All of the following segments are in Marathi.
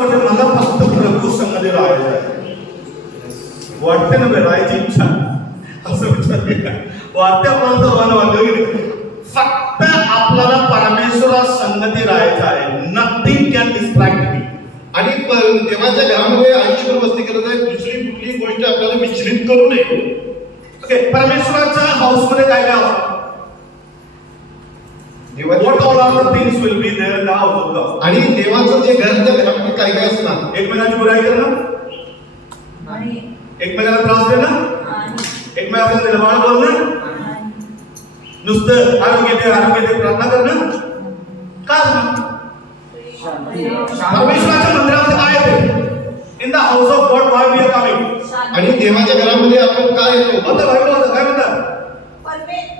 मला फक्त प्रभू संगती राहायचं आहे. वाटते ना राहायची इच्छा असं विचार वाटते आपल्याला सर्वांना वाटलं फक्त आपल्याला परमेश्वरा संगती राहायचं आहे. नथिंग कॅन डिस्ट्रॅक्ट मी. आणि देवाच्या घरामध्ये आयुष्यभर वस्ती करत आहे. दुसरी कुठली गोष्ट आपल्याला विचलित करू नये. ओके, परमेश्वराच्या हाऊसमध्ये काय काय असतं? What all other things will be there in the house of God. आणि देवाचं जे घर त्या घरामध्ये काय काय असणार? एकमेकांची बुराई करणं, एकमेकाला त्रास देणं, एकमेकाला निर्वाळ बोलणं, नुसतं आरोग्य दे प्रार्थना करणं. काय परमेश्वराच्या मंदिरामध्ये काय आहे? In the house of God why we are coming. आणि देवाच्या घरामध्ये आपण काय येतो? आता काय म्हणतात?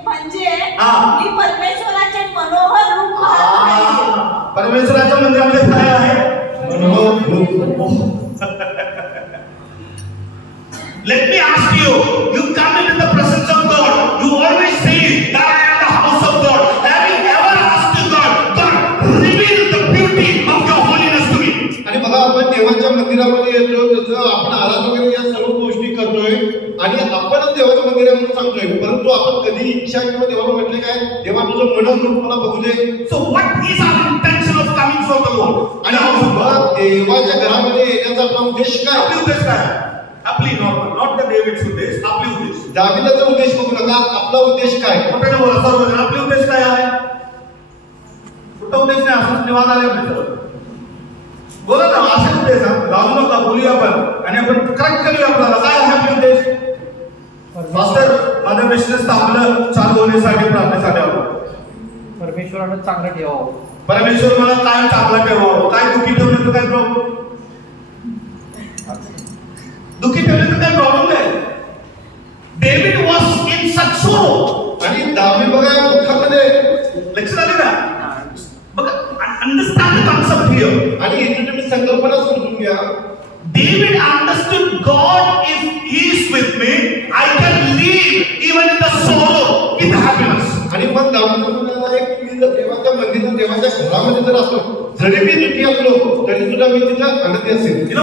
म्हणजे मी परमेश्वराचे मनोहर रूप पाहत आहे. परमेश्वराच्या मंदिरामध्ये काय आहे? मनोहर रूप. Let me ask you, you come into the presence of God, you always say that I am the house of God. Have you ever asked God, God, reveal the beauty of your holiness to me? आणि बघा, आपण देवाच्या मंदिरामध्ये येतो, त्याचं आपण आराधना वगैरे या सर्व गोष्टी करतोय आणि आपणच देवाच्या मंदिरामध्ये सांगतोय, परंतु आपण कधी इच्छा किंवा देवाला म्हटले काय, देवा तुझं मनोहर रूप मला बघू दे. So what is our intention of coming for the Lord? आणि देवाच्या घरामध्ये येण्याचा आपला उद्देश काय? आपली उद्देश काय? आपली not the David's उद्देश, आपली उद्देश. दाविदाचा उद्देश बघू नका, आपला उद्देश काय? मोठ्याने बोला सर्वजण, आपली उद्देश काय आहे? कुठला उद्देश नाही, असंच निवांत आले आपले. बोला ना, असे उद्देश राहू नका, बोलूया आपण आणि आपण करेक्ट करूया. आपल्याला काय आहे आपले उद्देश? मास्टर, माझं बिझनेस आपलं चालू होण्यासाठी प्रार्थनेसाठी आलो. परमेश्वरानं चांगलं ठेवावं. परमेश्वर मला काय चांगलं ठेवावं. काय दुःखी ठेवलं तर काय प्रॉब्लेम? दुःखी ठेवले तर काय प्रॉब्लेम नाही. डेव्हिड वॉज इन सच सोरो. आणि दावीद बघा दुःखामध्ये. लक्षात आले का? बघा, अंडरस्टँड द कॉन्सेप्ट हियर. आणि इथे तुम्ही संकल्पना समजून घ्या. David understood God, if he is with me, I can live even in the sorrow with happiness. आणि मग दावीद म्हणाला की मी जर देवाच्या मंदिरात, देवाच्या घरामध्ये जर असलो, जरी मी दुःखी असलो तरी सुद्धा मी तिथं आनंदी असेल.